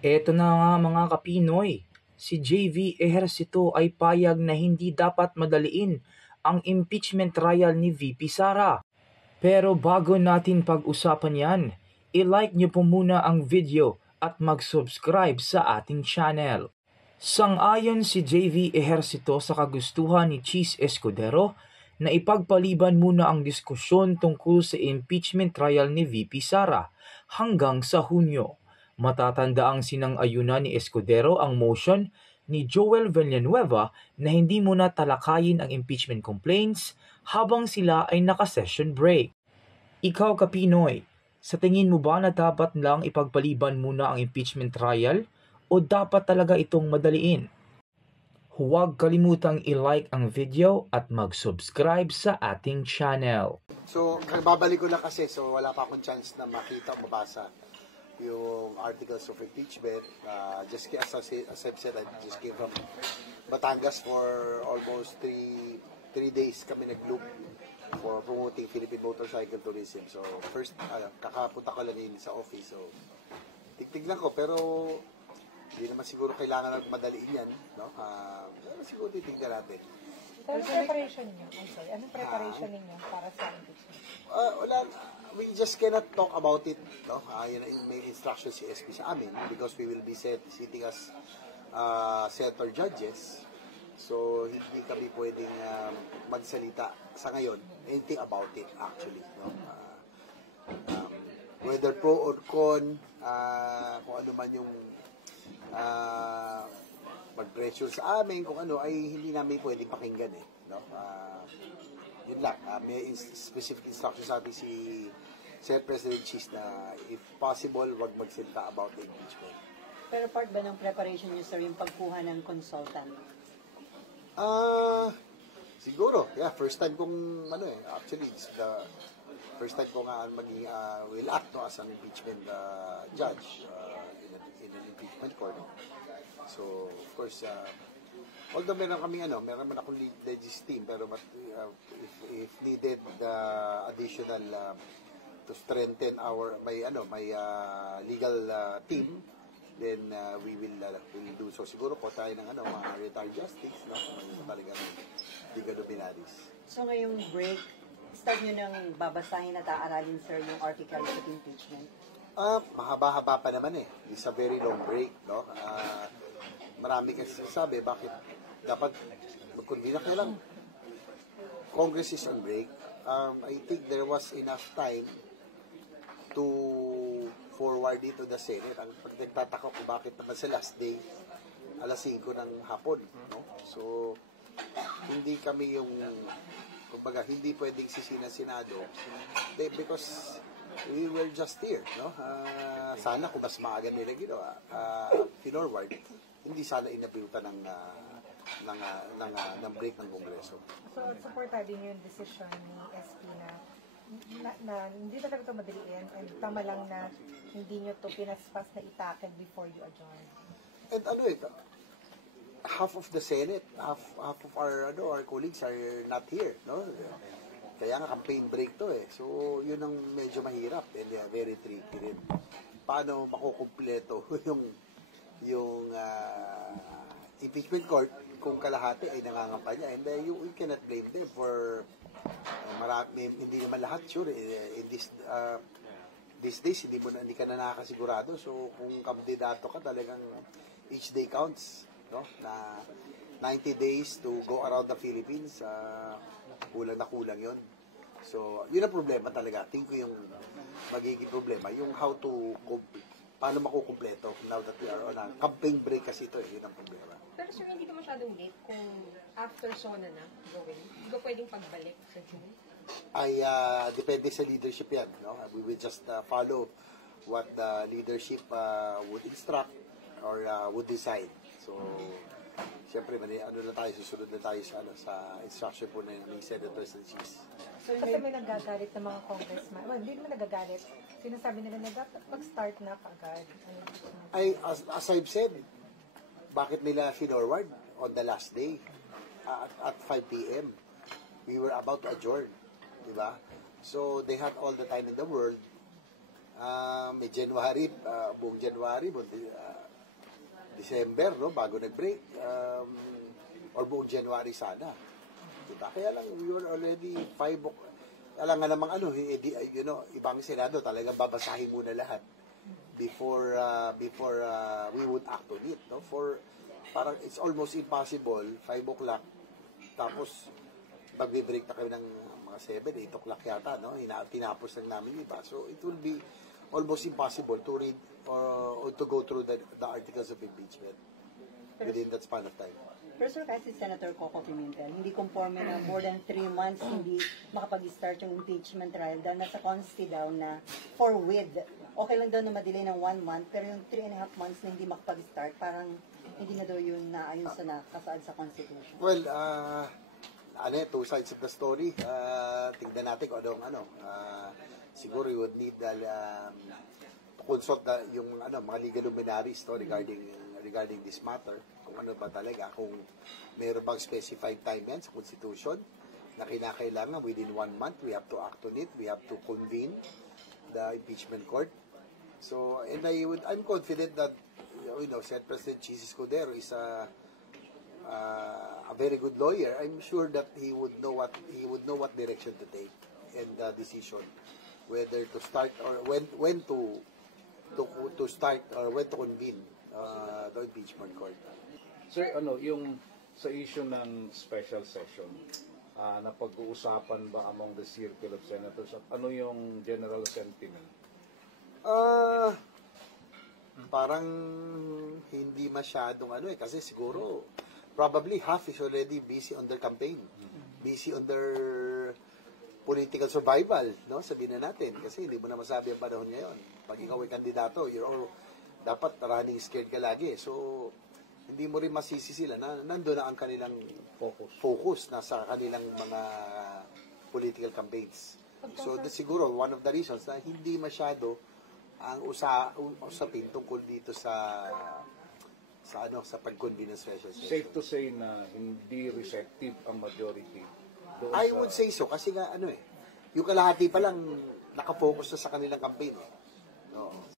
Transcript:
Eto na nga mga kapinoy, si JV Ejercito ay payag na hindi dapat madaliin ang impeachment trial ni VP Sara. Pero bago natin pag-usapan yan, i-like nyo po muna ang video at mag-subscribe sa ating channel. Sang-ayon si JV Ejercito sa kagustuhan ni Cheese Escudero na ipagpaliban muna ang diskusyon tungkol sa impeachment trial ni VP Sara hanggang sa Hunyo. Matatanda ang sinang-ayunan ni Escudero ang motion ni Joel Villanueva na hindi muna talakayin ang impeachment complaints habang sila ay naka-session break. Ikaw Kapinoy, sa tingin mo ba na dapat lang ipagpaliban muna ang impeachment trial o dapat talaga itong madaliin? Huwag kalimutang i-like ang video at mag-subscribe sa ating channel. So, babalik ko na kasi, so wala pa akong chance na makita o mabasa yung articles of impeachment. Just as I've said, I just came from Batangas for almost 3 days kami nag-loop for promoting Philippine motorcycle tourism. So, first, kakapunta ko lang yun sa office. So, tignan ko, pero hindi naman siguro kailangan natin madaliin yan. No? Pero siguro titignan natin. So, anong preparation niyo? I'm sorry, anong preparation ninyo para sa impeachment? Wala, we just cannot talk about it. No? Yun, may instructions si SP sa amin because we will be sitting as senator judges. So, hindi kami pwedeng magsalita sa ngayon anything about it actually. No? Whether pro or con, kung ano man yung mag-pressure sa amin, kung ano, ay hindi namin pwedeng pakinggan eh. No? Yun lang. May specific instructions sa atin si Senate President Cheese na if possible, wag magsalita about the impeachment. Pero part ba ng preparation niyo, sir, yung pagkuha ng consultant? Siguro. Yeah, first time kong, actually, it's the first time ko nga maging, will act as an impeachment judge in an impeachment court. So, of course, although meron man akong legis team, pero if needed additional to strengthen my legal team, then we will do so. Siguro po tayo ng mga retired justice, no? Talagang legal luminaries. So ngayong break, start nyo nang babasahin at aaralin, sir, yung articles of impeachment? Mahaba-haba pa naman eh. It's a very long break, no? Marami kasi sabi, bakit dapat magkundi na kailang Congress is on break. I think there was enough time to forward dito the Senate. Ang pagtataka ko bakit naman sa last day, alas 5 ng hapon, no? So, hindi kami yung, kumbaga, hindi pwedeng sisina Senado because we were just here, no? Sana kung mas maaga nila ginawa, forward, hindi sana inabutan ng break ng Kongreso. So, supportado niyo yung decision ni SP na hindi talaga ito madaliin and tama lang na hindi nyo ito pinaspas na itakel before you adjourn. And half of the Senate, half of our colleagues are not here, no? Kaya nga campaign break to eh. So, yun ang medyo mahirap and very tricky rin. Paano makukumpleto yung impeachment court kung kalahati ay nangangampanya, and you cannot blame them for hindi naman lahat sure in these days hindi ka na nakakasigurado. So kung kandidato ka, talagang each day counts, no? Na 90 days to go around the Philippines, kulang na kulang yon. So yun ang problema talaga. Think ko yung magiging problema yung paano makukumpleto now that we are on a campaign break kasi ito yun ang problema. Pero sir, hindi ka masyadong late kung after SONA na gawin. Hindi ka pwedeng pagbalik sa June? Ay, depende sa leadership yan. No? We will just follow what the leadership would instruct or would decide. So, siyempre, susunod na tayo sa instruction po ng Senate President Cheese. So, kasi may nagagalit ng mga congressman. Well, hindi naman nagagalit. Sinasabi nila na dapat mag-start na kaagad. As I've said, bakit nila forward on the last day at 5 p.m. We were about to adjourn, di ba? So they had all the time in the world May January, buong January, December, no, bago nag-break, or buong January sana. Diba? Kaya lang, we were already 5 alam nga namang ibang Senado talagang babasahin muna lahat before we would act on it, no? For parang it's almost impossible 5 o'clock tapos pag-break na kami ng mga 7, 8 o'clock yata, no? Tinapos lang namin iba. So it will be almost impossible to read or to go through the articles of impeachment within that span of time. Pero sir, kahit si Senator Coco Pimentel, hindi conforme na more than 3 months hindi makapag-start yung impeachment trial dahil nasa consti daw na for with. Okay lang daw na madelay ng 1 month, pero yung 3.5 months na hindi makapag-start, parang hindi na daw yun naayon sa nakasaad sa Constitution. Well, two sides of the story. Tingnan natin kung siguro you would need to consult yung mga legal luminaries regarding this matter. Kung ano ba talaga, kung mayroon bang specified time yan sa Constitution na kinakailangan within 1 month, we have to act on it, we have to convene the impeachment court. So, and I'm confident that Senate President Chis Escudero is a very good lawyer. I'm sure that he would know what direction to take and decision whether to start or when to start or when to convene the impeachment court. Sir, yung sa issue ng special session, na pag-uusapan ba among the circle of senators at ano yung general sentiment? Parang hindi masyadong kasi siguro probably half is already busy on their campaign, busy on their political survival, no? Sabihin na natin kasi hindi mo na masabi ang panahon ngayon. Pag ikaw ay kandidato, dapat running scared ka lagi. So hindi mo rin masisi sila na nandoon na ang kanilang focus nasa kanilang mga political campaigns. So siguro one of the reasons na hindi masyado ang usapin tungkol dito sa pag-convene ng special session. Safe to say na hindi receptive ang majority. I would say so kasi nga yung kalahati pa lang nakafocus na sa kanilang campaign.